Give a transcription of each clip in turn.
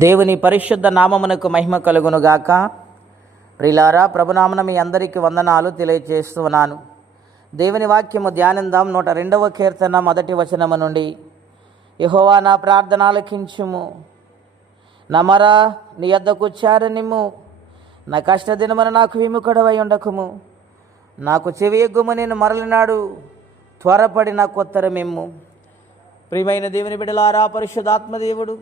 దేవుని పరిశుద్ధ నామమునకు మహిమ కలుగునుగాక. ప్రియులారా, ప్రభునామన మీ అందరికీ వందనాలు తెలియజేస్తున్నాను. దేవుని వాక్యము ధ్యానిందాం. 102వ కీర్తన 1వ వచనము నుండి. యెహోవా, నా ప్రార్థన ఆలకించుము, నా మొర నీ యొద్దకు చేరనిమ్ము. నా కష్టదినమున నాకు విముఖుడవై ఉండకుము. నాకు చెవి ఎగ్గుము, నేను మరలినాడు త్వరపడి నాకు ఉత్తరమిమ్ము. ప్రియమైన దేవుని బిడ్డలారా, పరిశుద్ధాత్మదేవుడు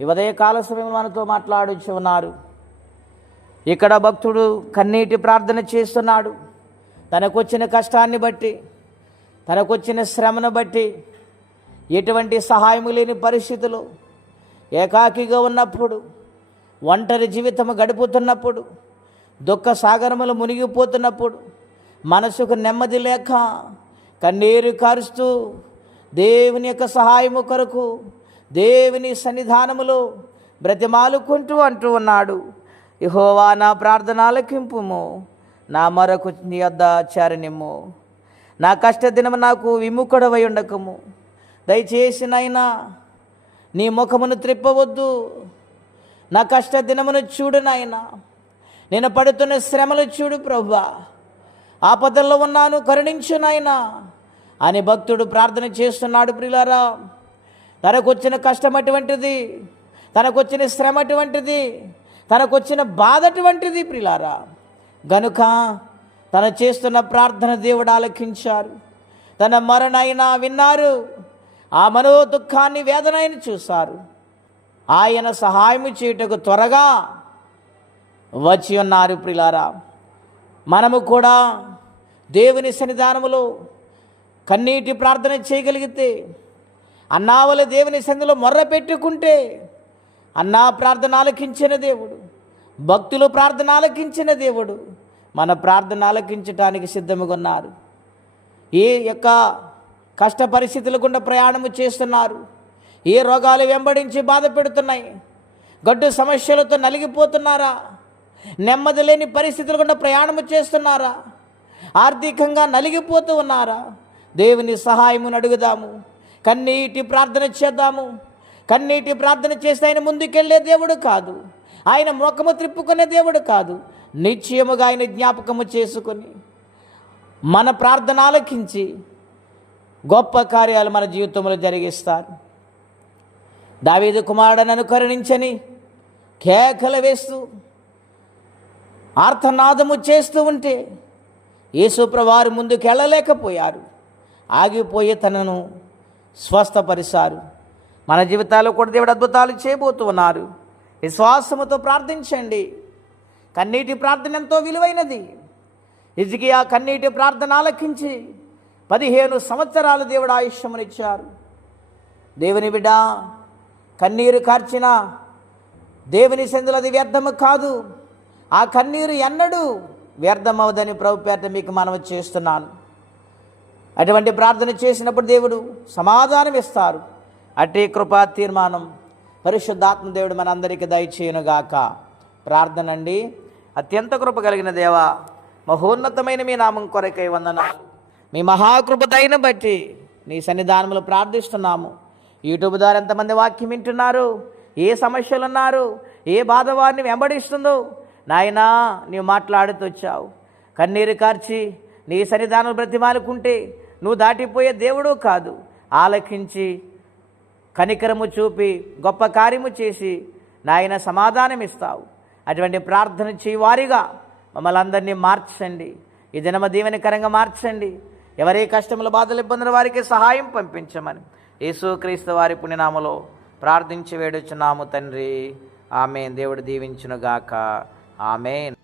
ఈ ఉదయకాల సమయంలో మనతో మాట్లాడుచు ఉన్నారు. ఇక్కడ భక్తుడు కన్నీటి ప్రార్థన చేస్తున్నాడు. తనకొచ్చిన కష్టాన్ని బట్టి, తనకొచ్చిన శ్రమను బట్టి, ఎటువంటి సహాయము లేని పరిస్థితులు, ఏకాకిగా ఉన్నప్పుడు, ఒంటరి జీవితము గడుపుతున్నప్పుడు, దుఃఖ సాగరములు మునిగిపోతున్నప్పుడు, మనసుకు నెమ్మది లేక కన్నీరు కారుస్తూ దేవుని యొక్క సహాయము కొరకు దేవుని సన్నిధానములో బ్రతిమాలుకుంటూ అంటూ ఉన్నాడు. యెహోవా, నా ప్రార్థన ఆలకింపుము, నా మొరకు నీ యొద్ద చేరనిమ్ము. నా కష్టదినము నాకు విముఖుడవై ఉండకము. దయచేసి నాయనా, నీ ముఖమును త్రిప్పవద్దు. నా కష్టదినమును చూడు నాయనా, నేను పడుతున్న శ్రమలు చూడు ప్రభువా. ఆపదల్లో ఉన్నాను, కరుణించు నాయనా అని భక్తుడు ప్రార్థన చేస్తున్నాడు. ప్రియులారా, తనకొచ్చిన కష్టం అటువంటిది, తనకొచ్చిన శ్రమ అటువంటిది, తనకొచ్చిన బాధ అటువంటిది. ప్రియులారా, గనుక తన చేస్తున్న ప్రార్థన దేవుడు ఆలకించారు. తన మరణైనా విన్నారు. ఆ మనో దుఃఖాన్ని, వేదనైనా చూశారు. ఆయన సహాయము చేయుటకు త్వరగా వచ్చి ఉన్నారు. ప్రియులారా, మనము కూడా దేవుని సన్నిధానములో కన్నీటి ప్రార్థన చేయగలిగితే, అన్నావల దేవుని సన్నిధిలో మొర్ర పెట్టుకుంటే, అన్నా ప్రార్థన ఆలకించిన దేవుడు, భక్తులు ప్రార్థన ఆలకించిన దేవుడు మన ప్రార్థన ఆలకించటానికి సిద్ధముగా ఉన్నారు. ఏ యొక్క కష్ట పరిస్థితుల గుండా ప్రయాణము చేస్తున్నారు, ఏ రోగాలు వెంబడించి బాధ పెడుతున్నాయి, గడ్డు సమస్యలతో నలిగిపోతున్నారా, నెమ్మది లేని పరిస్థితుల గుండా ప్రయాణము చేస్తున్నారా, ఆర్థికంగా నలిగిపోతూ ఉన్నారా, దేవుని సహాయమును అడుగుదాము. కన్నీటి ప్రార్థన చేద్దాము. కన్నీటి ప్రార్థన చేస్తే ఆయన ముందుకెళ్ళే దేవుడు కాదు, ఆయన ముఖము త్రిప్పుకునే దేవుడు కాదు. నిశ్చయముగా ఆయన జ్ఞాపకము చేసుకొని మన ప్రార్థన ఆలకించి గొప్ప కార్యాలు మన జీవితంలో జరిగిస్తారు. దావీదు కుమారుడు నన్ను కరుణించని కేకలు వేస్తూ ఆర్తనాదము చేస్తూ ఉంటే యేసుప్రభువారు ముందుకు వెళ్ళలేకపోయారు. ఆగిపోయి తనను స్వస్థపరిచారు. మన జీవితాల్లో కూడా దేవుడు అద్భుతాలు చేయబోతూ ఉన్నారు. విశ్వాసముతో ప్రార్థించండి. కన్నీటి ప్రార్థన ఎంతో విలువైనది. హిజ్కియా కన్నీటి ప్రార్థన ఆలకించి 15 సంవత్సరాలు దేవుడు ఆయుష్యమునిచ్చారు. దేవుని బిడ్డ, కన్నీరు కార్చిన దేవుని సన్నిధిలో అది వ్యర్థము కాదు. ఆ కన్నీరు ఎన్నడూ వ్యర్థమవదని ప్రభు పేరిట మీకు మనవి చేస్తున్నాను. అటువంటి ప్రార్థన చేసినప్పుడు దేవుడు సమాధానం ఇస్తారు. అట్టి కృపా తీర్మానం పరిశుద్ధాత్మ దేవుడు మనందరికీ దయచేయునుగాక. ప్రార్థన అండి. అత్యంత కృప కలిగిన దేవా, మహోన్నతమైన మీ నామం కొరకై వందనాలు. మీ మహాకృప దయను బట్టి నీ సన్నిధానంలో ప్రార్థిస్తున్నాము. యూట్యూబ్ ద్వారా ఎంతమంది వాక్యం వింటున్నారు, ఏ సమస్యలు ఉన్నారు, ఏ బాధ వారిని వెంబడిస్తుందో నాయనా, నీవు మాట్లాడుతూ వచ్చావు. కన్నీరు కార్చి నీ సన్నిధానం బ్రతిమాలుకుంటే నువ్వు దాటిపోయే దేవుడు కాదు. ఆలకించి కనికరము చూపి గొప్ప కార్యము చేసి నాయన సమాధానం ఇస్తావు. అటువంటి ప్రార్థన చేయవారిగా మమ్మల్ని అందరినీ మార్చండి. ఈ దినమ దీవెనకరంగా మార్చండి. ఎవరే కష్టముల బాధలు ఇబ్బందుల వారికి సహాయం పంపించమని యేసుక్రీస్తు వారి పుణ్యనామలో ప్రార్థించి వేడుచున్నాము తండ్రి. ఆమేన్. దేవుడు దీవించునుగాక. ఆమేన్.